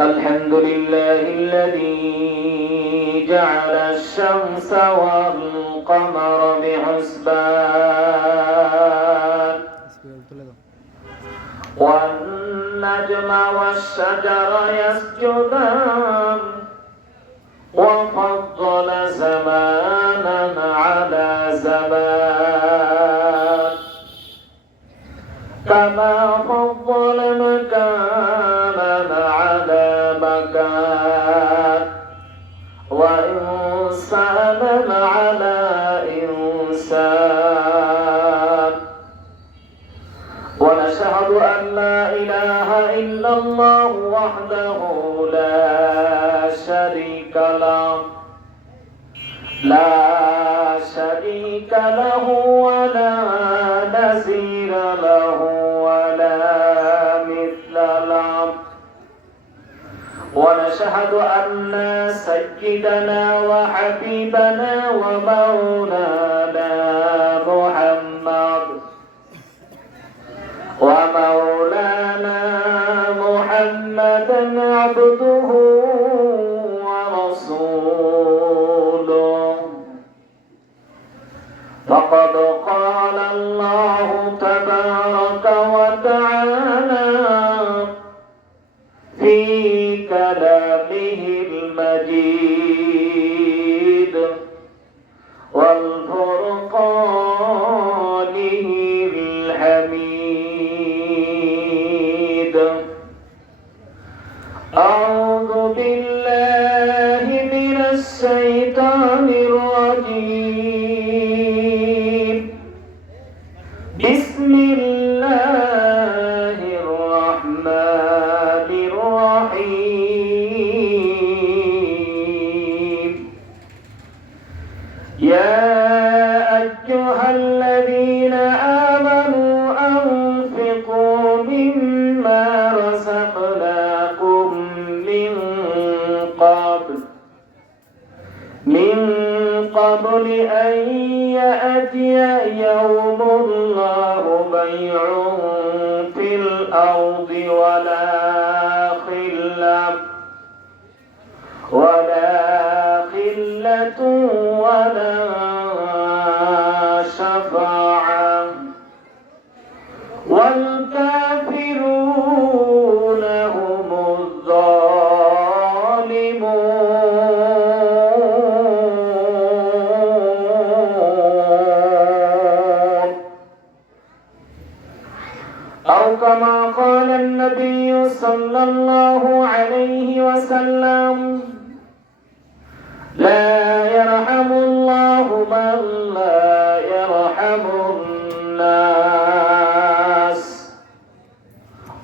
الحمد لله الذي جعل الشمس والقمر بحسبان والنجم والشجر يسجدان وفضل زمانا على زمان كما فضل مكانا على مكان وإنسانا على إنسان ونشهد أن لا إله إلا الله وحده لا شريك له ولا نظير له ولا مثل له ونشهد أن سيدنا وحبيبنا ومولانا محمدا عبده ورسوله فقد قال الله تبارك وتعالى في كلامه المجيد والفرقانه الحميد أعوذ بالله من الشيطان الرجيم بسم الله الرحمن الرحيم يا أيها الذين آمنوا أنفقوا مما رزقناكم من قبل أن يأتي يوم لا بيع في الأرض ولا خلة ولا شفاعة والكافرون هم الظالمون أو كما قال النبي صلى الله عليه وسلم لا يرحم الله من لا يرحم الناس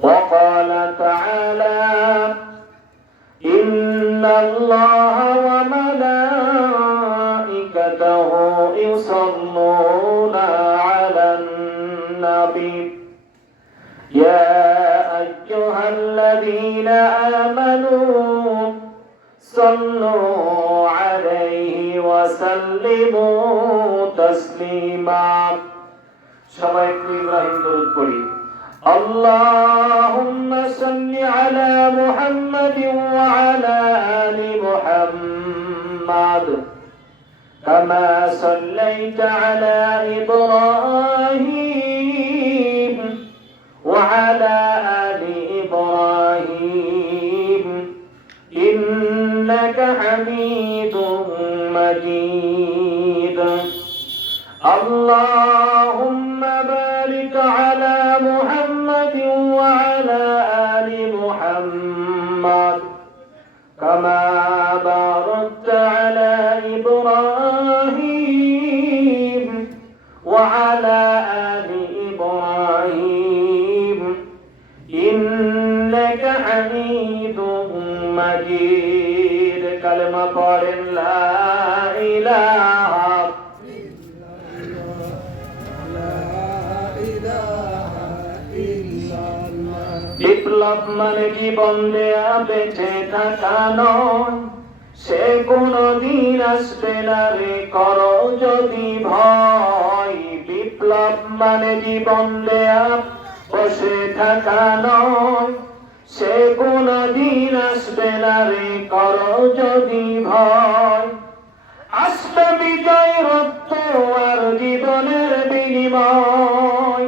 وقال تعالى إن الله وملائكته يصلون على النبي يا أيها الذين آمنوا صلوا عليه وسلموا تسليما সবাই একটু ইব্রাহিম দরুদ পড়ি اللهم صل على محمد وعلى آل محمد كما صليت على إبراهيم وعلى آل إبراهيم إنك حميد مجيد اللهم بارك على محمد وعلى آل محمد كما باركت على إبراهيم وعلى آل إبراهيم إنك حميد مجيد كلمة قول لا إله বিপ্লব মানে জীবন দেয়া বেঁচে থাকা নয় সে কোনদিন আসবে না রে করো যদি ভয় বিপ্লব মানে জীবন দেয়া বসে থাকা নয় সে কোনদিন আসবে না রে করো যদি ভয়, আসবে বিজয় রক্ত আর জীবনের বিনিময়,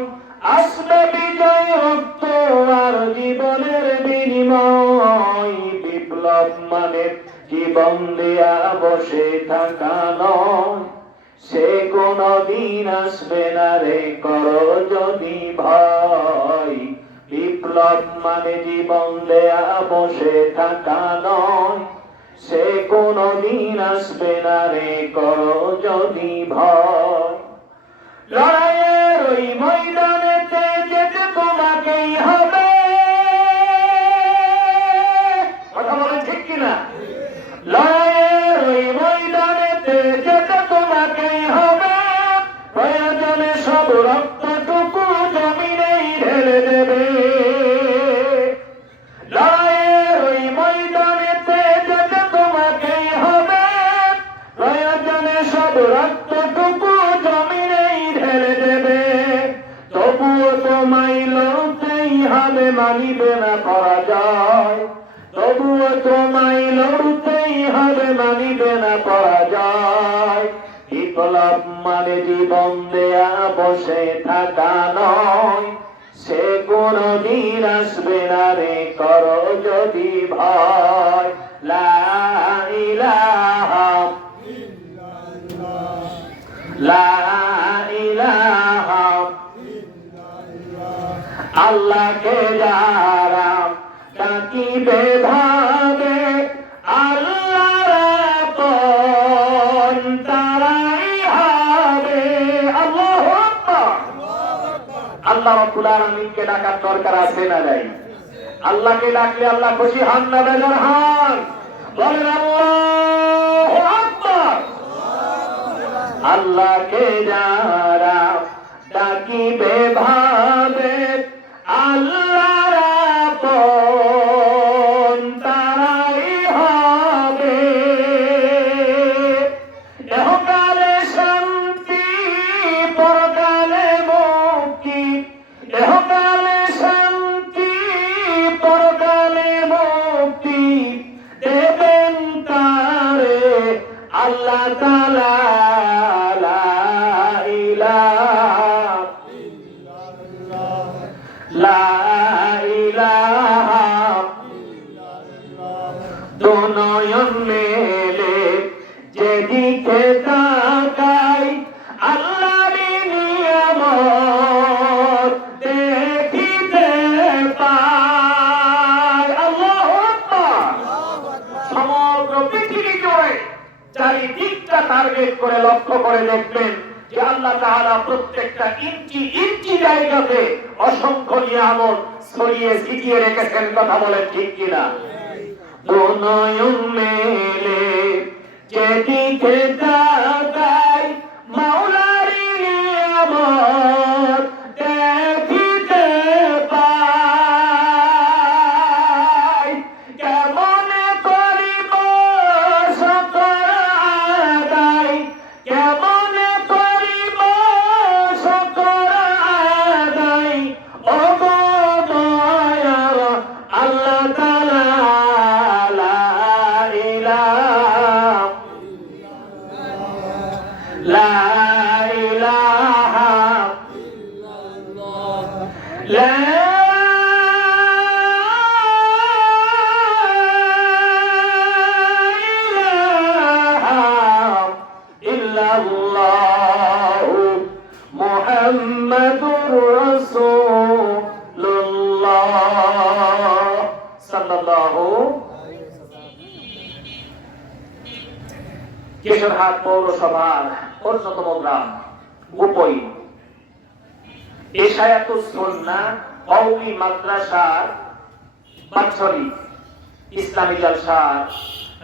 আসবে বিজয় রক্ত আর জীবনের বিনিময়। বিপ্লব মানে জীবন দেয়া বসে থাকা নয়, সে কোনদিন আসবে না রে করো যদি ভয়। বিপ্লব মানে জীবন দেয়া বসে থাকা নয়, সে কোনদিন আসবে না রে করো যদি ভয়। লড়াইয়ের ওই ময়দানেতে যেতে তোমাকেই হবে, কথা বলেন ঠিক কিনা? লড়াইয়ের ওই ময়দানেতে যেতে তোমাকেই হবে, প্রয়োজনে সব রক্তটুকু জমিনেই ঢেলে দেবে। লড়াইয়ের ওই ময়দানেতে যেতে তোমাকেই হবে, প্রয়োজনে সব রক্তটুকু জমিনেই ঢেলে দেবে। তবুও তোমায় লড়তেই হবে, মানিবে না পরাজয়। তবুও তোমায় লড়তেই হবে, মানিবে না পরাজয়। বিপ্লব মানে জীবন দেয়া বসে থাকা নয়, সে কোনদিন আসবে না রে করো যদি ভয়। লা ইলাহা ইল্লাল্লাহ, লা ইলাহা ইল্লাল্লাহ। আল্লাহকে যারা ডাকিবে ভাবে, আল্লাহর আপন তারাই হবে। আল্লাহু আকবার। আল্লাহ রাব্বুল আলামিনকে ডাকার দরকার আছে না নাই? আল্লাহকে ডাকলে আল্লাহ খুশি হন না বেজার হন? বলেন আল্লাহু আকবার। আল্লাহকে যারা ডাকিবে ভাবে, আল্লাহর আপন তারাই হবে। ইহকালে শান্তি পরকালে মুক্তি, ইহকালে শান্তি পরকালে মুক্তি দেবেন তারে আল্লাহ তাআলা। লা ইলাহা ইল্লাল্লাহ, লা ইলাহা ইল্লাল্লাহ। দুনয়ন মেলে যেদিকে তাকাই, আল্লাহর নিয়ামত দেখিতে পাই। আল্লাহু আকবার। সমগ্র পৃথিবী জুড়ে চারিদিকটা টার্গেট করে লক্ষ্য করে দেখবেন যে আল্লাহ তাআলা প্রত্যেকটা ইঞ্চি ইঞ্চি জায়গাতে অসংখ্য নিয়ামত ছড়িয়ে ছিটিয়ে রেখেছেন। কথা বলেন ঠিক কিনা? দুনয়ন মেলে যেদিকে তাকাই, মাওলার নিয়ামত দেখিতে পাই। কেমনে করিব শুকর আদায়, কেমনে করিব শুকর আদায়, ও গো দয়ার আল্লাহ তাআলা। লা ইলাহা লা ইলাহা ইল্লাল্লাহ, লা ইলাহা ইল্লাল্লাহ, মুহাম্মাদুর রাসূলুল্লাহ সাল্লাল্লাহু। কেশরহাট পৌরসভার অন্যতম গ্রাম গুপই ইশায়াতুস সুন্নাহ কওমি মাদ্রাসার বাৎসরিক ইসলামী জলসার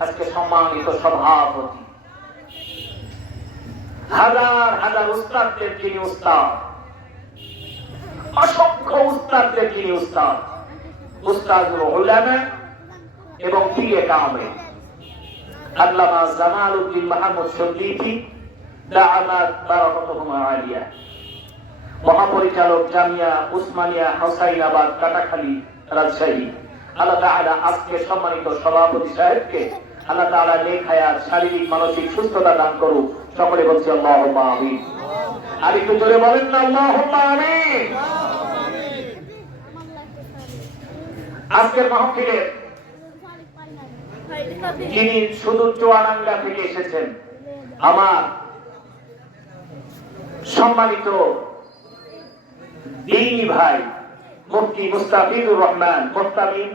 আজকে সম্মানিত সভাপতি, হাজার হাজার উস্তাদদের যিনি উস্তাদ, অসংখ্য উস্তাদদের যিনি উস্তাদ, উস্তাদুল উলামা এবং পীরে কামেল আল্লামা জামালউদ্দিন মাহমুদ শরীফি দাআমাত বারাকাতুহুমা আলিয়া, মহাপরিচালক জামিয়া উসমানিয়া হোসাইনাবাদ কাটাখালী রাজশাহী আল্লাহ তাআলা আজকে সম্মানিত সভাপতি সাহেবকে আল্লাহ তাআলা নেক হায়াত, শারীরিক মানসিক সুস্থতা দান করুক। সকলে বলছি আল্লাহুম্মা আমিন। আর একটু জোরে বলেন না আল্লাহুম্মা আমিন। আজকের মাহফিলে যিনি সুদূর চুয়াডাঙ্গা থেকে এসেছেন, আমার সম্মানিত দ্বীনি ভাই মুফতি মুস্তাফিজুর রহমান মুহতামিম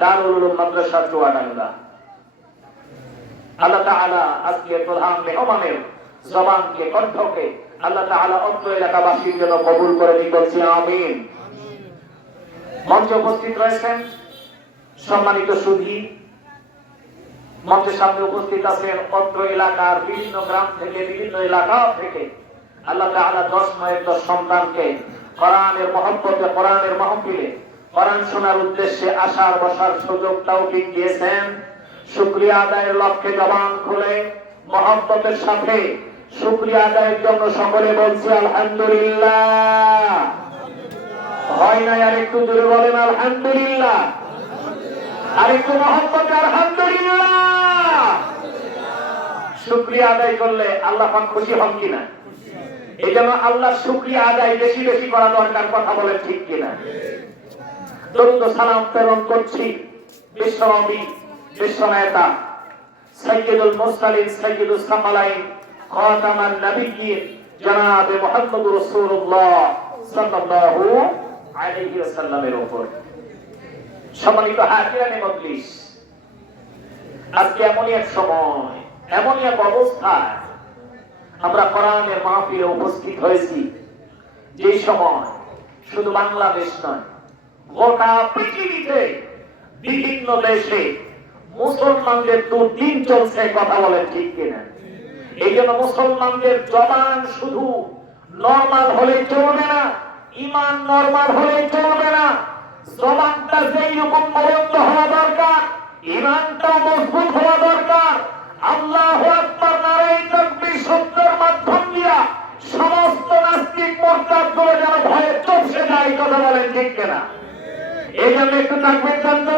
দারুল উলুম মাদ্রাসা চুয়াডাঙ্গা, আল্লাহ তাআলা আজকে প্রধান মেহমানের জবানকে, কণ্ঠকে আল্লাহ তাআলা অত্র এলাকাবাসীর জন্য কবুল করে নিন, বলছি আমিন। মঞ্চে উপস্থিত রয়েছেন সম্মানিত সুধী, মঞ্চের সামনে উপস্থিত আছেন অত্র এলাকার বিভিন্ন গ্রাম থেকে, বিভিন্ন এলাকা থেকে আল্লাহ তাআলা 10 মায়ের 10 সন্তানকে কোরআনের মহব্বতে, কোরআনের মাহফিলে কোরআন শোনার উদ্দেশ্যে আসার বসার সুযোগ তৌফিক দিয়েছেন। শুকরিয়া আদায়ের লক্ষ্যে জবান খুলে মহব্বতের সাথে শুকরিয়া আদায়ের জন্য সকলে বলছি আলহামদুলিল্লাহ। হয় না? আর একটু জোরে বলেন আলহামদুলিল্লাহ। আর একটু মহব্বতে আলহামদুলিল্লাহ। শুকরিয়া আদায় করলে আল্লাহ পাক খুশি হন কিনা? এই জন্য আল্লাহর শুকরিয়া আদায় বেশি বেশি করা দরকার। কথা বলেন ঠিক কিনা? দরুদ ও সালাম প্রেরণ করছি বিশ্বনবী, বিশ্বনেতা, সাইয়্যিদুল মুরসালিন, সাইয়্যিদুস সাকালাইন, খাতামান নবিয়্যিন জনাবে মুহাম্মদুর রাসূলুল্লাহ সাল্লাল্লাহু আলাইহি ওয়াসাল্লামের উপর। সম্মানিত হাজিরানে মজলিস, আজকে এমনই এক সময়, এমনই এক অবস্থায় আমরা কোরআনের মাহফিলে উপস্থিত হয়েছি, যে সময় শুধু বাংলাদেশ নয়, গোটা পৃথিবীতে বিভিন্ন দেশে মুসলমানদের দুর্দিন চলছে। কথা বলেন ঠিক কিনা? এই জন্য মুসলমানদের জবান শুধু নরমাল হলেই চলবে না, ইমান নরমাল হলেই চলবে না। জবানটা যেই রকম মজবুত হওয়া দরকার, ইমানটাও মজবুত হওয়া দরকার। আল্লাহু আকবার, নারে তাকবীর শব্দের মাধ্যম দিয়া সমস্ত নাস্তিক মুরতাদগুলো যেন ভয়ে চুপসে যায়। কথা বলেন ঠিক কিনা? এই জন্য একটু তাকবীর দেন তো।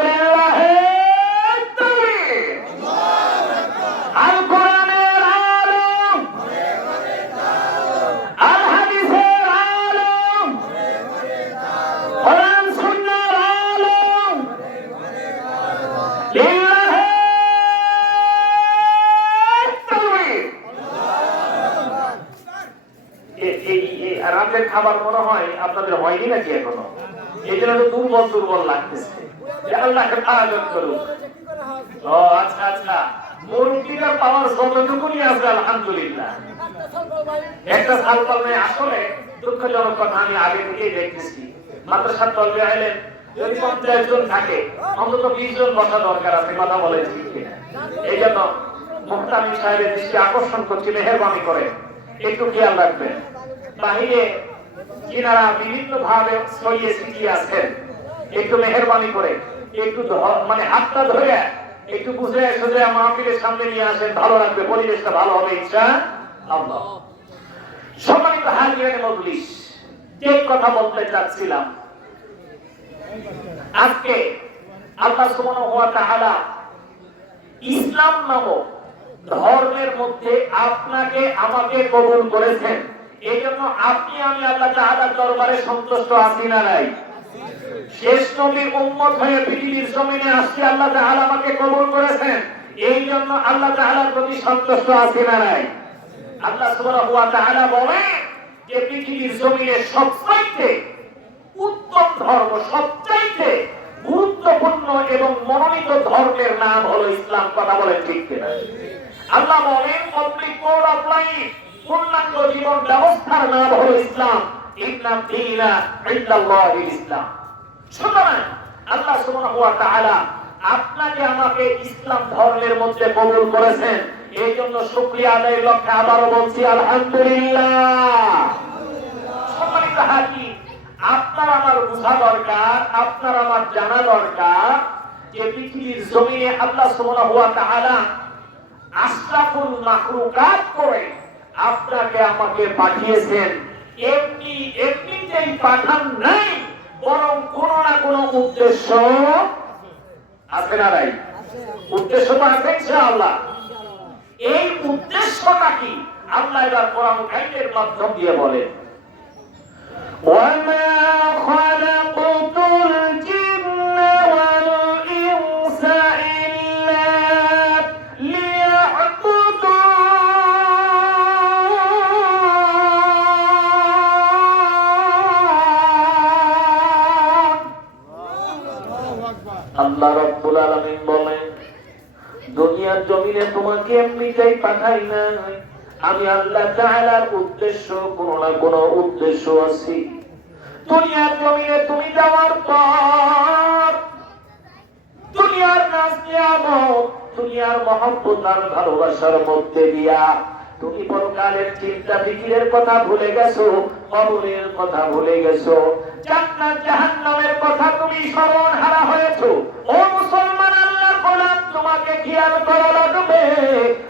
আল কোরআনের আলম, আল হাদিসের আলম, কোরআন সুন্নাহর আলম, লিল্লাহি তাকবীর। এই রাতের খাবার মনে হয় আপনাদের হয়নি নাকি এখনো? এই জন্য তো দুর্বল দুর্বল লাগতেছে। আল্লাহকে আরাধন করুন। ও আচ্ছা আচ্ছা, মুরব্বিদের পাওয়ার যতটুকুনি আছে আলহামদুলিল্লাহ। একটা সালপাল নেই। আসলে দুঃখজনক কথা, আমি আগে থেকেই দেখতেছি মাদ্রাসার তলবে আইলেন যদি 50 জন থাকে, অন্তত 20 জন বসা দরকার আছে। কথা বলে ঠিক কিনা? এই জন্য মুহতামিম সাহেবের দৃষ্টি আকর্ষণ করছি, মেহেরবানি করে একটু খেয়াল রাখবেন। বাহিরে যিনারা বিভিন্ন ভাবে ছড়িয়ে ছিটিয়ে আছেন, একটু মেহেরবানি করে একটু মানে হাতটা ধরে একটু বুঝে সোজা মাহফিলের সামনে নিয়ে আসেন, ভালো লাগবে, পরিবেশটা ভালো হবে ইনশাআল্লাহ। সম্মানিত হাজিরানে মজলিস, যে কথা বলতে চাচ্ছিলাম, আজকে আল্লাহ সুবহানাহু ওয়া তাআলা ইসলাম নামক ধর্মের মধ্যে আপনাকে আমাকে কবুল করেছেন। এই জন্য আপনি আমি আল্লাহ তাআলার দরবারে সন্তুষ্ট আছি না নাই? শেষ নবীর উম্মত হয়ে পৃথিবীর জমিনে আসছি, আল্লাহ তাআলা আমাকে কবুল করেছেন। এই জন্য আল্লাহ তাআলার প্রতি সন্তুষ্ট আছি না নাই? আল্লাহ সুবহানাহু ওয়া তাআলা বলেন যে পৃথিবীর জমিনে সবচাইতে উত্তম ধর্ম, সবচাইতে গুরুত্বপূর্ণ এবং মনোনীত ধর্মের নাম হলো ইসলাম। কথা বলেন ঠিক কিনা? আল্লাহ বলেন কমপ্লিট কোড অফ লাইফ, পূর্ণাঙ্গ জীবন ব্যবস্থার নাম হলো ইসলাম। ইন্না দীনা ইনদাল্লাহিল ইসলাম। সুতরাং আল্লাহ সুবহানাহু ওয়া তাআলা আপনাকে আমাকে ইসলাম ধর্মের মধ্যে কবুল করেছেন। এই জন্য শুকরিয়া আদায়ের লক্ষ্যে আবারও বলছি আলহামদুলিল্লাহ। সম্মানিত হাজি, আপনার আমার বোঝা দরকার, আপনার আমার জানা দরকার যে পৃথিবীর জমিনে আল্লাহ সুবহানাহু ওয়া তাআলা আশরাফুল মাখলুকাত করে আপনাকে আমাকে পাঠিয়েছেন। এমনিতেই পাঠান নাই, বরং কোন না কোন উদ্দেশ্য আছে না নাই? উদ্দেশ্য তো আছে ইনশাআল্লাহ। এই উদ্দেশ্যটা কি আল্লাহ এবার কোরআন কারিমের মাধ্যম দিয়ে বলেন, ওয়ামা খালাকুতুল জিন্না ওয়াল ইনসা ইল্লা লিয়া'বুদুন। আল্লাহ রাব্বুল আলামিন বলেন, দুনিয়ার জমিনে তোমাকে এমনিতেই পাঠাই নাই, আমি আল্লাহ তাআলার উদ্দেশ্য কোন না কোন উদ্দেশ্য আছে। দুনিয়ার জমিনে তুমি যাওয়ার পর দুনিয়ার নাজ নিয়ামত, দুনিয়ার মহব্বত আর ভালোবাসার মধ্যে দিয়া তুমি পরকালের চিন্তা ফিকিরের কথা ভুলে গেছো, কবরের কথা ভুলে গেছো, জান্নাত জাহান্নামের কথা তুমি স্মরণ হারা হয়েছো। ও মুসলমান, আল্লাহর গোলাম, তোমাকে খেয়াল করা লাগবে।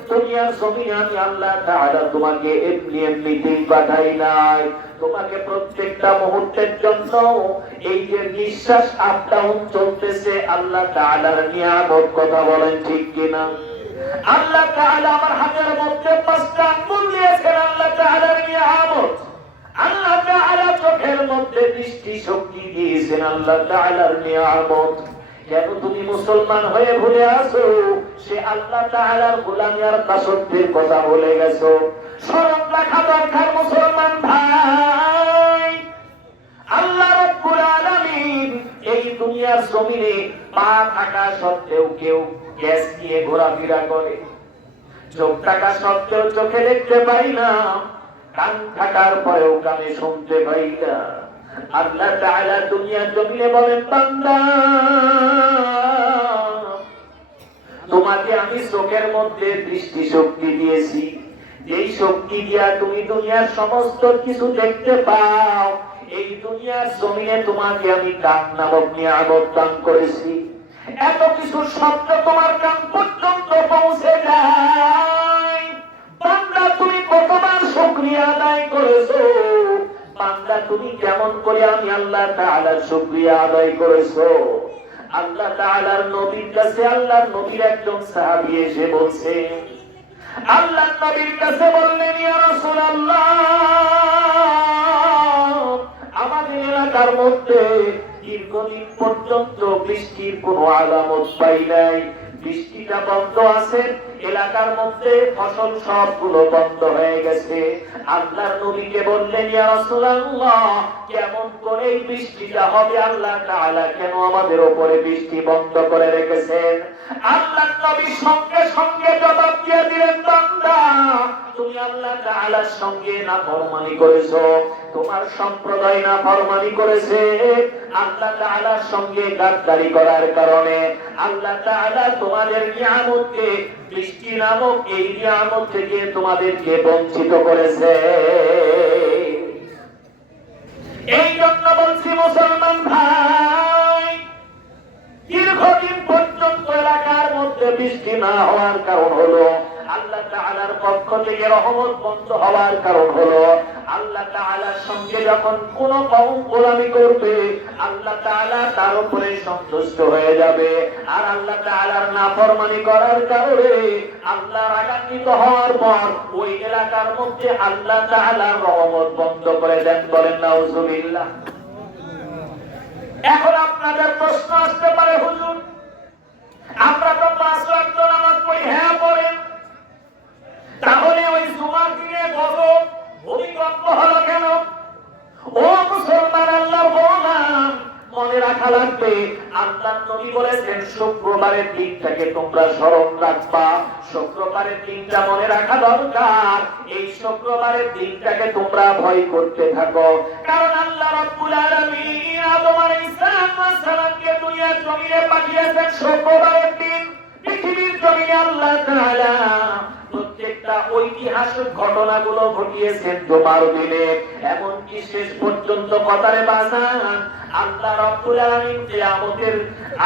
দুনিয়ার জমিনে আমি আল্লাহ তাআলা তোমাকে এমনি এমনিতেই পাঠাই নাই, তোমাকে প্রত্যেকটা মুহূর্তের জন্য এই যে নিঃশ্বাস আপ ডাউন চলতেছে আল্লাহ তাআলার নিয়ামত। কথা বলেন ঠিক কিনা? আল্লাহ তাআলা আমার হাতের মধ্যে 5টা আঙ্গুল দিয়েছেন, আল্লাহ তাআলার নিয়ামত। আল্লাহ তাআলা চোখের মধ্যে দৃষ্টি শক্তি দিয়েছেন, আল্লাহ তাআলার নিয়ামত। কেন তুমি মুসলমান হয়ে ভুলে আছো সে আল্লাহ তাআলার গোলামি আর দাসত্বের কথা ভুলে গেছো? স্মরণ রাখা দরকার মুসলমান ভাই। আল্লাহ রাব্বুল আলামিন এই দুনিয়ার জমিনে পা থাকা সত্ত্বেও কেউ গ্যাস নিয়ে ঘোরাফেরা করে, চোখ থাকা সত্ত্বেও চোখে দেখতে পাই না, কান থাকার পরেও কানে শুনতে পাই না। আল্লাহ তাআলা দুনিয়ার জমিনে বলেন, বান্দা তোমাকে আমি চোখের মধ্যে দৃষ্টি শক্তি দিয়েছি, এই শক্তি দিয়া তুমি দুনিয়ার সমস্ত কিছু দেখতে পাও। এই দুনিয়ার জমিনে তোমাকে আমি কান নামক নিয়ামত দান করেছি, এত কিছু শব্দ তোমার কান পর্যন্ত পৌঁছে যায়। বান্দা তুমি কতবার শুকরিয়া আদায় করেছো? বান্দা তুমি কেমন করে আমি আল্লাহ তাআলার শুকরিয়া আদায় করেছো? আল্লাহ তাআলার নবীর কাছে আল্লাহর নবীর একজন সাহাবী এসে বলছে, আল্লাহ নবীর কাছে বললেন, ইয়া রাসূলুল্লাহ, আমাদের এলাকার মধ্যে দীর্ঘদিন পর্যন্ত বৃষ্টির কোনো আলামত পাই নাই, বৃষ্টিটা বন্ধ আছে, এলাকার মধ্যে ফসল সবগুলো বন্ধ হয়ে গেছে। আল্লাহর নবীকে বললেন, ইয়া রাসূলুল্লাহ, কেমন করে এই বৃষ্টিটা হবে? আল্লাহ তাআলা কেন আমাদের উপরে বৃষ্টি বন্ধ করে রেখেছেন? আল্লাহর নবী সঙ্গে সঙ্গে জবাব দিয়ে দিলেন, বান্দা তুমি আল্লাহ তাআলার সঙ্গে নাফরমানি করেছো, তোমার সম্প্রদায় নাফরমানি করেছে। আল্লাহ তাআলার সঙ্গে গাদ্দারি করার কারণে আল্লাহ তাআলা তোমাদের নিয়ামতকে, বৃষ্টি নামক এই নিয়ামত থেকে তোমাদেরকে বঞ্চিত করেছে। এই জন্য বলছি মুসলমান ভাই, দীর্ঘদিন পর্যন্ত এলাকার মধ্যে বৃষ্টি না হওয়ার কারণ হলো আল্লাহ তাআলার পক্ষ থেকে রহমত বন্ধ হওয়ার কারণ হলো আল্লাহ তাআলার সঙ্গে যখন কোন কওম গোলামি করবে আল্লাহ তাআলা তার উপরে সন্তুষ্ট হয়ে যাবে, আর আল্লাহ তাআলার নাফরমানি করার কারণে আল্লাহ রাগান্বিত হওয়ার পর ওই এলাকার মধ্যে আল্লাহ তাআলার রহমত বন্ধ করে দেন। বলেন নাউজুবিল্লাহ। এখন আপনাদের প্রশ্ন আসতে পারে, হুজুর আমরা তো 5 ওয়াক্ত নামাজ পড়ি। হ্যাঁ পড়েন, তাহলে ওই জুমার দিনে গজব ভূমিকম্প হলো কেন? ও মুসলমান, আল্লাহর গোলাম, মনে রাখা লাগবে আল্লাহর নবী বলেছেন শুক্রবারের দিনটাকে তোমরা স্মরণ রাখবা। শুক্রবারের দিনটা মনে রাখা দরকার। এই শুক্রবারের দিনটাকে তোমরা ভয় করতে থাকো, কারণ আল্লাহ রাব্বুল আলামিন আদম আলাইহিস সালামকে দুনিয়ার জমিনে পাঠিয়েছেন শুক্রবারের দিন। পৃথিবীর জমিনে আল্লাহ তাআলা প্রত্যেকটা ঐতিহাসিক ঘটনাগুলো ঘটিয়েছেন জুমার দিনে, এমনকি শেষ পর্যন্ত কথারে বাজান আল্লাহ রাব্বুল আলামিন কিয়ামতের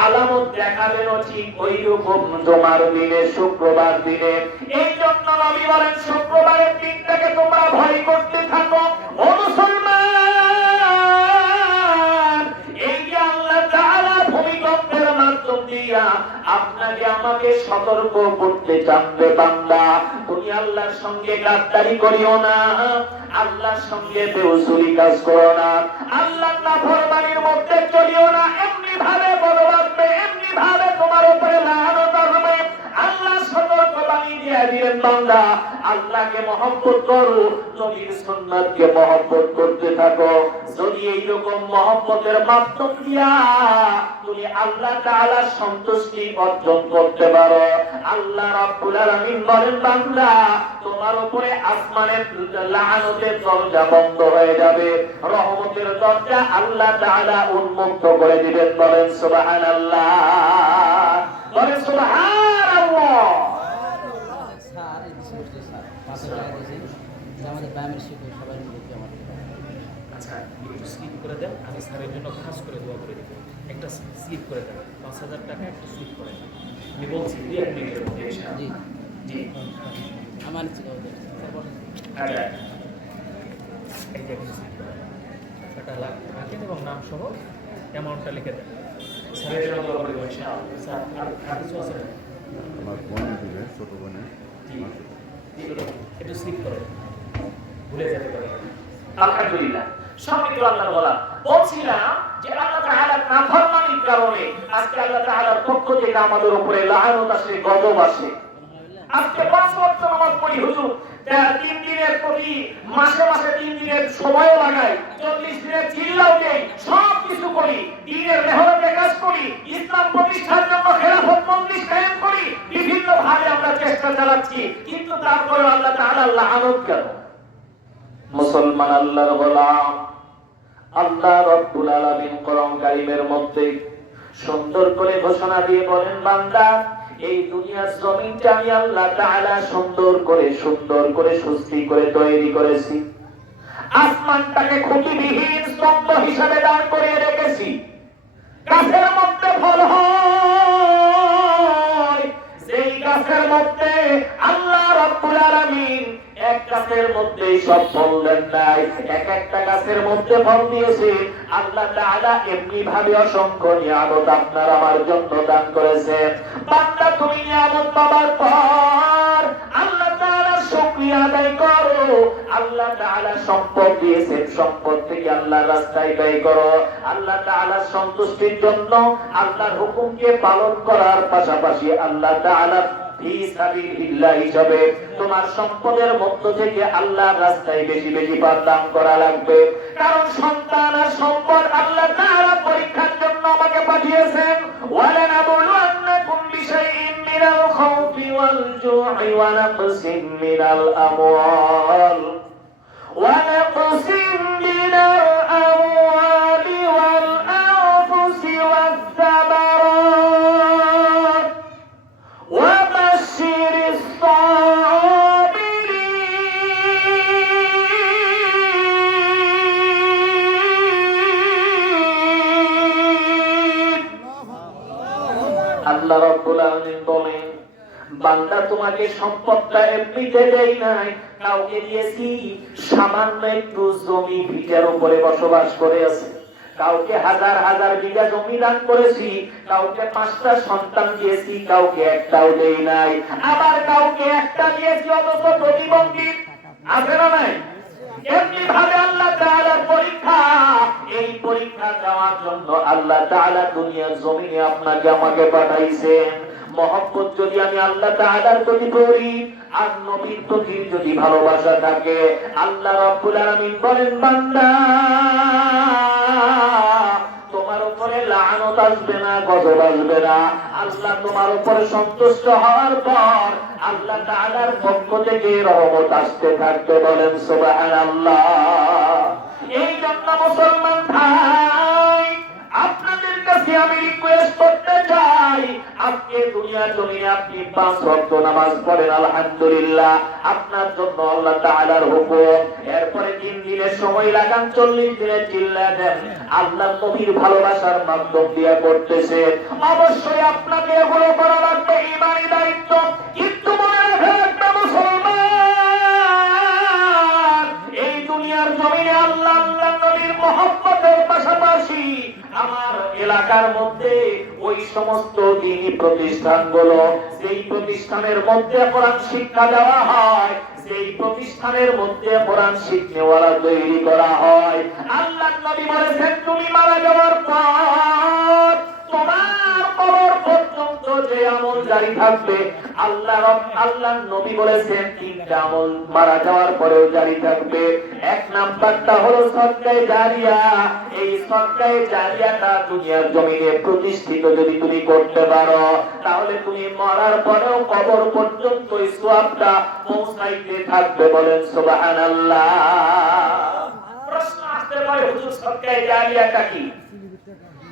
আলামত দেখাবেন ঠিক ওই রকম জুমার দিনে, শুক্রবার দিনে। এই জন্য নবী বলেন শুক্রবারের দিনটাকে তোমরা ভয় করতে থাকো। ও মুসলমান, এই যে আল্লাহ তাআলা ভূমিকম্পের মাধ্যম দিয়া আপনাকে আমাকে সতর্ক করতে চাচ্ছে বান্দা, তুমি আল্লাহর সঙ্গে গাদ্দারি করিও না, আল্লাহর সঙ্গে বেউসুরি কাজ করো না, আল্লাহর নাফরমানির মধ্যে চলিও না। এমনি ভাবে বলবে, এমনি ভাবে তোমার উপরে লানত আসবে। আল্লাহ সতর্ক বাণী দিয়ে দিলেন, বান্দা আল্লাহকে মহব্বত করো, নবীর সুন্নাতকে মহব্বত করতে থাকো। যদি এইরকম মহব্বতের মাধ্যম দিয়া তুমি আল্লাহ তাআলার সন্তুষ্টি অর্জন করতে পারো, আল্লাহ রাব্বুল আলামিন বলেন, বান্দা তোমার উপরে আসমানের লাআনতের দরজা বন্ধ হয়ে যাবে, রহমতের দরজা আল্লাহ তাআলা উন্মুক্ত করে দিবেন। বলেন সুবহানাল্লাহ, বলেন সুবহানাল্লাহ। আচ্ছা, একটু স্লিপ করে দেন, আমি স্যারের জন্য খাস করে দোয়া করে দেবো। একটা স্লিপ করে দেন, 5,000 টাকা একটা স্লিপ করে দেন। আমি বলছি 2-1 মিনিটের মধ্যে। জি জি আমার আচ্ছা, এই যে টাকা রাখেন এবং নাম সহ অ্যামাউন্টটা লিখে দেন। স্যারের জন্য দোয়া করে দেবো ইনশাআল্লাহ। স্যার আর কিছু আছে না? আমার বোনে দিবে, ছোট বোনে। একটু স্লিপ করে ভুলে যেতে পারে। আলহামদুলিল্লাহ। সম্মানিত আল্লাহর ওয়ালা, বলছিলাম যে আল্লাহ তাআলার নাফরমানির কারণে আজকে আল্লাহ তাআলার পক্ষ থেকে আমাদের উপরে লাআনত আসে, গজব আসে। আজকে 5 ওয়াক্ত নামাজ পড়ি হুজুর, 3 দিনের প্রতি মাসে মাসে 3 দিনের সময় লাগাই, 40 দিনের চিল্লাও দেই, সব কিছু করি, দ্বীনের মেহনতে কাজ করি, ইসলাম প্রতিষ্ঠার জন্য খেলাফত মজলিস কায়েম করি, বিভিন্ন ভাবে আমরা চেষ্টা চালাচ্ছি, কিন্তু তারপরে আল্লাহ তাআলার লাআনত কেন? মুসলমান আল্লাহর গোলাম, আল্লাহ রাব্বুল আলামিন কোরআন কারীমের মধ্যে সুন্দর করে ঘোষণা দিয়ে বলেন, বান্দা এই দুনিয়ার জমিনটা আমি আল্লাহ তাআলা সুন্দর করে সুস্থি করে তৈরি করেছি। আসমানটাকে খুঁটিবিহীন স্তম্ভ হিসাবে দাঁড় করিয়ে রেখেছি। গাছের মধ্যে ফল হয়, সেই গাছের মধ্যে আল্লাহ রাব্বুল আলামিন এক গাছের মধ্যে সব ফল দেন নাই, এক একটা গাছের মধ্যে ফল দিয়েছে। আল্লাহ তাআলা এমনি ভাবে অসংখ্য নিয়ামত আপনার আমার জন্য দান করেছেন। বান্দা তুমি নিয়ামত পাওয়ার পর আল্লাহ তাআলার শুকরিয়া আদায় করো। আল্লাহ তাআলা সম্পদ দিয়েছেন, সম্পদ থেকে আল্লাহর রাস্তায় ব্যয় করো। আল্লাহ তাআলার সন্তুষ্টির জন্য আল্লাহর হুকুমকে পালন করার পাশাপাশি আল্লাহ তাআলা ফি সাবিলিল্লাহ হিসাবে তোমার সম্পদের মধ্য থেকে আল্লাহর রাস্তায় বেশি বেশি দান করা লাগবে। কারণ সন্তান আর সম্পদ আল্লাহ তাআলা পরীক্ষার জন্য আমাকে পাঠিয়েছেন। ওয়ালানাবলুওয়ান্নাকুম বিশাইইন মিনাল খাউফি ওয়াল জু'i ওয়া নাকসিম মিনাল আমওয়াল ওয়া নাকসিম মিনাল আমওয়ালি ওয়াল আনফুসি ওয়াস সামারাত ওয়া বাশশিরিস সাবিরিন। আল্লাহ রাব্বুল আলামিন বলেন, বান্দা তোমাকে সম্পদটা এমনিতে দেই নাই, কাউকে দিয়েছি সামান্য একটু জমি ভিটার উপরে বসবাস করে আছে, কাউকে হাজার হাজার বিঘা জমি দান করেছি, কাউকে 5টা সন্তান দিয়েছি, কাউকে একটাও দেই নাই, আবার কাউকে একটা দিয়েছি অথচ প্রতিবন্ধী আছে না নাই। এমনি ভাবে আল্লাহ তাআলার পরীক্ষা, এই পরীক্ষা দেওয়ার জন্য আল্লাহ তাআলা দুনিয়ার জমিনে আপনাকে আমাকে পাঠাইছেন। মহব্বত যদি আমি আল্লাহ তাআলার প্রতি করি আর নবীর প্রতি যদি ভালোবাসা থাকে, আল্লাহ রাব্বুল আলামিন বলেন, বান্দা তোমার উপরে লাআনত আসবে না, গজব আসবে না। আল্লাহ তোমার উপরে সন্তুষ্ট হওয়ার পর আল্লাহ তাআলার পক্ষ থেকে রহমত আসতে থাকবে। বলেন সুবহানাল্লাহ। এই জন্য মুসলমান ভাই, আপনাদের কাছে আমি রিকোয়েস্ট করতে চাই, আজকে দুনিয়া জমিনে আপনি 5 ওয়াক্ত নামাজ পড়েন, আলহামদুলিল্লাহ, আপনার জন্য আল্লাহ তাআলার হুকুম। এরপরে 3 দিনের সময় লাগান, 40 দিনের চিল্লা দেন, আল্লাহ নবীর ভালোবাসার মাধ্যম দিয়ে করতেছে। অবশ্যই আপনাকে এগুলো করা লাগবে, ঈমানি দায়িত্ব। কিন্তু মনে রাখবেন মুসলমান, এই দুনিয়ার জমিনে আল্লাহ নবীর মহব্বতের পাশাপাশি আমার এলাকার মধ্যে ওই সমস্ত দ্বীনি প্রতিষ্ঠানগুলো, সেই প্রতিষ্ঠানের মধ্যে কোরআন শিক্ষা দেওয়া হয়, সেই প্রতিষ্ঠানের মধ্যে কোরআন শিখনেওয়ালা তৈরি করা হয়। আল্লাহর নবী বলেছেন, তুমি মারা যাওয়ার পর তোমার কবর পর্যন্ত যে আমল জারি থাকবে, আল্লাহর নবী বলেছেন তিনটা আমল মারা যাওয়ার পরেও জারি থাকবে। এক নাম্বারটা হলো সদকায়ে জারিয়া। এই সদকায়ে জারিয়াটা দুনিয়ার জমিনে প্রতিষ্ঠিত যদি তুমি করতে পারো, তাহলে তুমি মরার পরেও কবর পর্যন্ত এই সওয়াবটা পৌঁছাইতে থাকবে। বলেন সুবহানাল্লাহ। প্রশ্ন আসতে পারে, হুজুর সদকায়ে জারিয়াটা কি?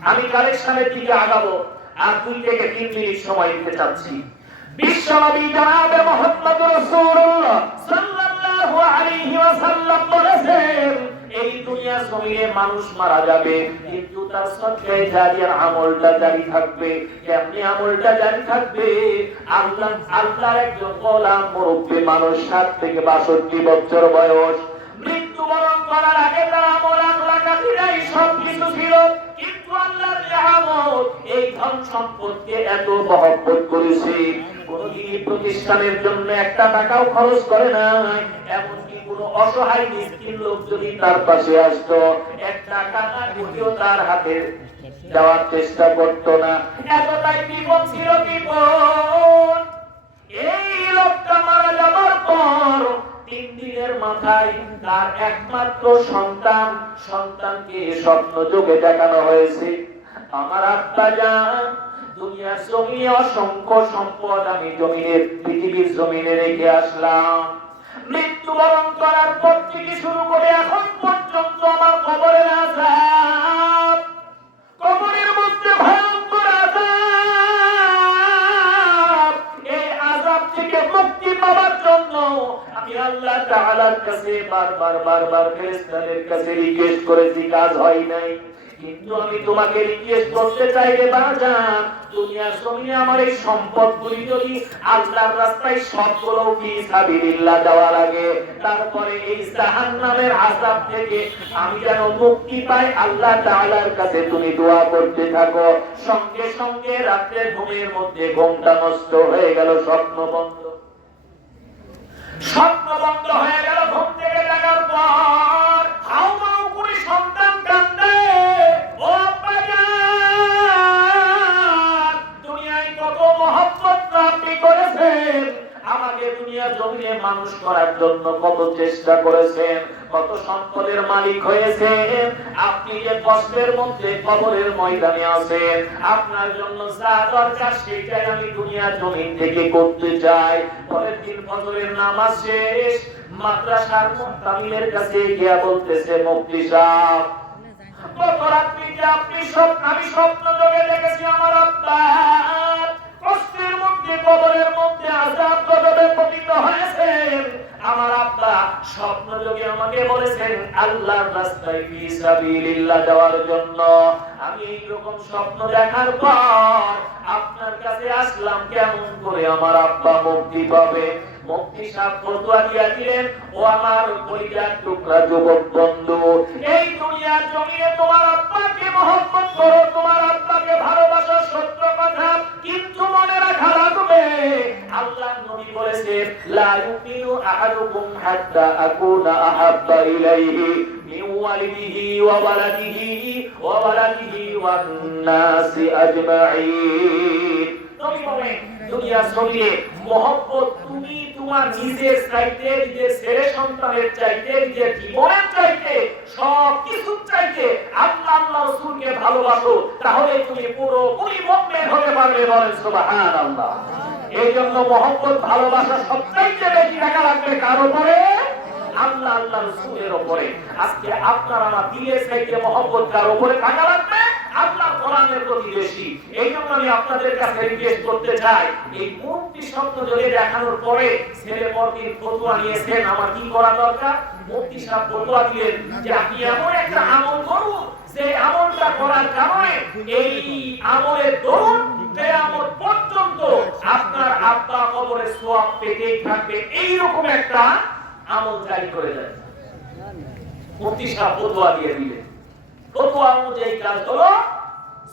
আমি কালেকশনের দিকে আগাবো আর 2 থেকে 3 মিনিট সময় দিতে চাচ্ছি। বিশ্বনবী জনাবে মুহাম্মদ রাসূলুল্লাহ সাল্লাল্লাহু আলাইহি ওয়াসাল্লাম বলেছেন, এই দুনিয়ার জমিনে মানুষ মারা যাবে, কিন্তু তার সদকায়ে জারিয়ার আমলটা জারি থাকবে। কেমনি আমলটা জারি থাকবে? আল্লাহর একজন গোলাম মুরব্বি মানুষ, 60 থেকে 62 বছর বয়স, মৃত্যুবরণ করার আগে তার আমল আখলাক আকীদাই সব কিছু ছিল, কিন্তু আল্লাহর নিয়ামত এই ধন সম্পদকে এত মহব্বত করেছে, কোনদিনই প্রতিষ্ঠানের জন্য একটা টাকাও খরচ করে নাই। এমনকি কোন অসহায় মিসকিন লোক যদি তার পাশে আসতো, একটা টাকা দিয়েও তার হাতে দেওয়ার চেষ্টা করতো না। এতটাই বিপদ ছিল, বিপদ। এই লোকটা মারা যাবার পর 3 দিনের মাথায় তার একমাত্র সন্তানকে স্বপ্ন যোগে দেখানো হয়েছে, আমার আব্বা জান, দুনিয়ার জমিনে অসংখ্য সম্পদ আমি পৃথিবীর জমিনে রেখে আসলাম, মৃত্যুবরণ করার পর থেকে শুরু করে এখন পর্যন্ত আমার কবরের আযাব, কবরের মধ্যে ভয়ঙ্কর আযাব, এই আযাব থেকে মুক্তি পাওয়ার জন্য আমি আল্লাহ তাআলার কাছে বারবার ফেরেশতাদের কাছে রিকোয়েস্ট করেছি, কাজ হয় নাই। কিন্তু আমি তোমাকে রিকোয়েস্ট করতে চাই রে বাজান, দুনিয়ার জমিনে আমার এই সম্পদগুলি যদি আল্লাহর রাস্তায় সবগুলো ফি সাবিলিল্লাহ দেওয়া লাগে, তারপরে এই জাহান্নামের আযাব থেকে আমি যেন মুক্তি পাই, আল্লাহ তাআলার কাছে তুমি দোয়া করতে থাকো। সঙ্গে সঙ্গে রাতে ঘুমের মধ্যে ঘুমটা নষ্ট হয়ে গেল, স্বপ্ন বন্ধ হয়ে গেল। ঘুম থেকে জাগার পর হাউমাউ করে সন্তান কান্দে, ও আব্বা জান, দুনিয়ায় কত মহব্বত আপনি করেছেন, আমাকে দুনিয়ার জমিনে মানুষ করার জন্য কত চেষ্টা করেছেন, কত সম্পদের মালিক হয়েছেন, আপনি যে কষ্টের মধ্যে কবরের ময়দানে আছেন, আপনার জন্য যা দরকার সেটাই আমি দুনিয়ার জমিন থেকে করতে চাই। পরের দিন ফজরের নামাজ শেষ, মাদ্রাসার মুতামিমের কাছে গিয়া বলতেছে, মুফতি সাহেব, গত রাত্রিতে আমি স্বপ্ন যোগে দেখেছি আমার আব্বা কষ্টের মধ্যে, কবরের মধ্যে আযাব গজবে পতিত হয়েছেন। আমার আব্বা স্বপ্ন যোগে আমাকে বলেছেন আল্লাহর রাস্তায় ফি সাবিলিল্লাহ দেওয়ার জন্য। আমি এই রকম স্বপ্ন দেখার পর আপনার কাছে আসলাম, কেমন করে আমার আব্বা মুক্তি পাবে। মুফতি সাহেব ফতোয়া দিয়া দিলেন, ও আমার কলিজার টুকরা যুবক বন্ধু, এই দুনিয়ার জমিনে তোমার আব্বাকে মহব্বত করো, তোমার আব্বাকে ভালোবাসো, সত্য কথা, কিন্তু মনে রাখা লাগবে আল্লাহর নবী বলেছেন, লা ইউমিনু আহাদুকুম হাত্তা আকুনা আহাব্বা ইলাইহি মিন ওয়ালিদিহি ওয়া ওয়ালাদিহি ওয়ান নাসি আজমাইন। নবী বলেন, দুনিয়ার জমিনে মহব্বত তুমি তোমার নিজের চাইতে, নিজের ছেলে সন্তানের চাইতে, নিজের জীবনের চাইতে, সব কিছু চাইতে আল্লাহ রাসূলকে ভালোবাসো, তাহলে তুমি পুরোপুরি মুমিন হতে পারবে। বলেন সুবহানাল্লাহ। এই জন্য মহব্বত, ভালোবাসা সবচাইতে বেশি রাখা লাগবে কার উপরে? আল্লাহ রাসূলের উপরে। আজকে আপনার আমার দিলের চাইতে মহব্বত কার উপরে থাকা লাগবে? আল্লাহর কোরআনের প্রতি বেশি। এই জন্য আমি আপনাদের কাছে রিকোয়েস্ট করতে চাই, এই মুক্তি স্বপ্ন যোগে দেখানোর পরে ছেলে পরদিন ফতোয়া নিয়েছেন, আমার কি করা দরকার? মুফতি সাহেব ফতোয়া দিলেন যে আপনি এমন একটা আমল করুন, যে আমলটা করার কারণে এই আমলের দরুন কিয়ামত পর্যন্ত আপনার আব্বা কবরে সওয়াব পেতেই থাকবে, এইরকম একটা আমল জারি করে দেন। মুফতি সাহেব ফতোয়া দিয়ে দিলেন। ফতোয়া অনুযায়ী কাজ হলো,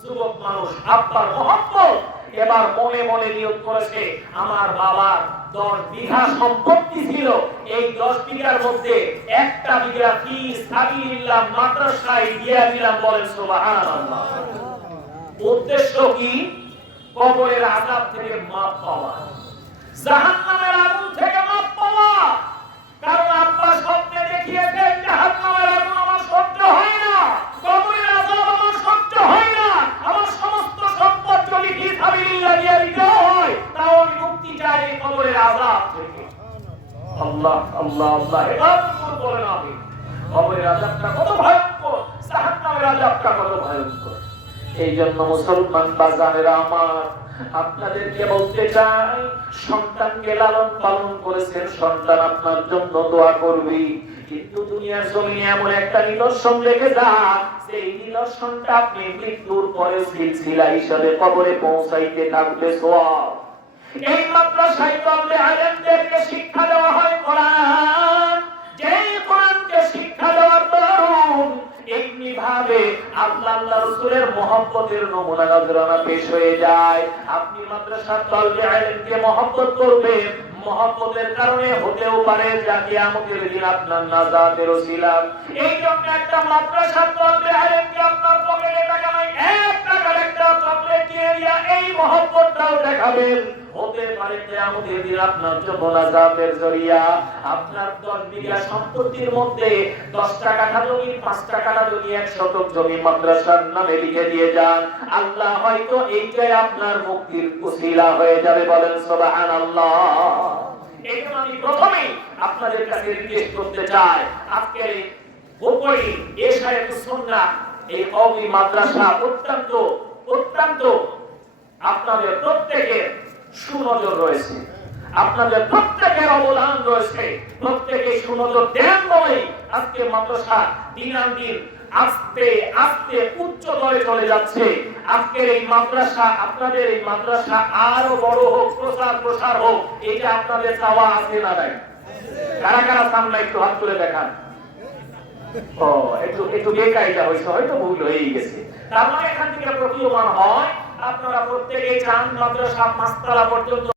যুবক মানুষ আব্বার মহব্বত এবার মনে মনে নিয়ত করেছে, আমার বাবার 10 বিঘা সম্পত্তি ছিল, এই 10 বিঘার মধ্যে একটা বিঘা ফি সাবিলিল্লাহ মাদ্রাসায় দিয়ে দিলাম। বলেন সুবহানাল্লাহ। উদ্দেশ্য কি? কবরের আযাব থেকে মাপ পাওয়া, জাহান্নামের আগুন থেকে মাপ পাওয়া। কারণ আব্বা স্বপ্নে দেখিয়েছেন জাহান্নামের আগুন আমার সহ্য হয় না, কবরের আযাব আমার সহ্য হয় না, আমার সমস্ত সম্পদ যদি ফি সাবিলিল্লাহ দিয়ে দিতে হয় তাও আমি মুক্তি চাই এই কবরের আযাব থেকে। আল্লাহ আল্লাহ আল্লাহ, এবার বলেন আমি কবরের আযাবটা কত ভয়ঙ্কর, জাহান্নামের আযাবটা কত ভয়ঙ্কর। এই জন্য মুসলমান বাজানেরা আমার, আপনাদেরকে বলতে চাই, সন্তানকে লালন পালন করেছেন, সন্তান আপনার জন্য দোয়া করবে, কিন্তু দুনিয়ার জমিনে এমন একটা নিদর্শন রেখে যান, সেই নিদর্শনটা আপনি মৃত্যুর পরে সিলসিলা হিসাবে কবরে পৌঁছাইতে থাকবে সওয়াব। এই মাদ্রাসায় তলবে আলেমদেরকে শিক্ষা দেওয়া হয় কোরআন, যেই কোরআনকে শিক্ষা দেওয়ার দরুন এমনি ভাবে আল্লাহ রাসূলের মহব্বতের নমুনা নজরানা পেশ হয়ে যায়। আপনি মাদ্রাসার তলবে আলেমকে মহব্বত করবেন, মহব্বতের কারণে হতেও পারে যা কিয়ামতের দিন আপনার নাজাতের ওসিলা। এই জন্য একটা মাদ্রাসার তলবে আলেমকে আপনার পকেটে টাকা নাই, 1 টাকার একটা চকলেট কিনে দিয়া এই মহব্বতটাও দেখাবেন, হতে পারে কিয়ামতের দিন আপনার জন্য নাজাতের জরিয়া। আপনার 10 বিঘা সম্পত্তির মধ্যে 10টা কাঠা জমি, 5টা কাঠা জমি, 1 শতক জমি মাদ্রাসার নামে লিখে দিয়ে যান, আল্লাহ হয়তো এইটাই আপনার মুক্তির ওসিলা হয়ে যাবে। বলেন সুবহানাল্লাহ। এই জন্য আমি প্রথমেই আপনাদের কাছে রিকোয়েস্ট করতে চাই, আজকের এই বকরি এশায়াতুস সুন্নাহ এই কওমি মাদ্রাসা অত্যন্ত অত্যন্ত আপনাদের প্রত্যেকের সুনজর রয়েছে, আপনাদের প্রত্যেকের অবদান রয়েছে, প্রত্যেকে সুনজর দেন বলেই আজকে মাদ্রাসা দিনাদিন আস্তে আস্তে উচ্চতরে চলে যাচ্ছে। আজকের এই মাদ্রাসা, আপনাদের এই মাদ্রাসা আরো বড় হোক, প্রসার হোক, এটা আপনাদের চাওয়া আছে না নাই? কারা কারা সামনে একটু হাত তুলে দেখান। ও একটু বেকায়দা হয়েছে, হয়তো ভুল হয়েই গেছে। তার মানে এখান থেকে প্রতীয়মান হয় আপনারা প্রত্যেকেই চান মাদ্রাসা 5 তলা পর্যন্ত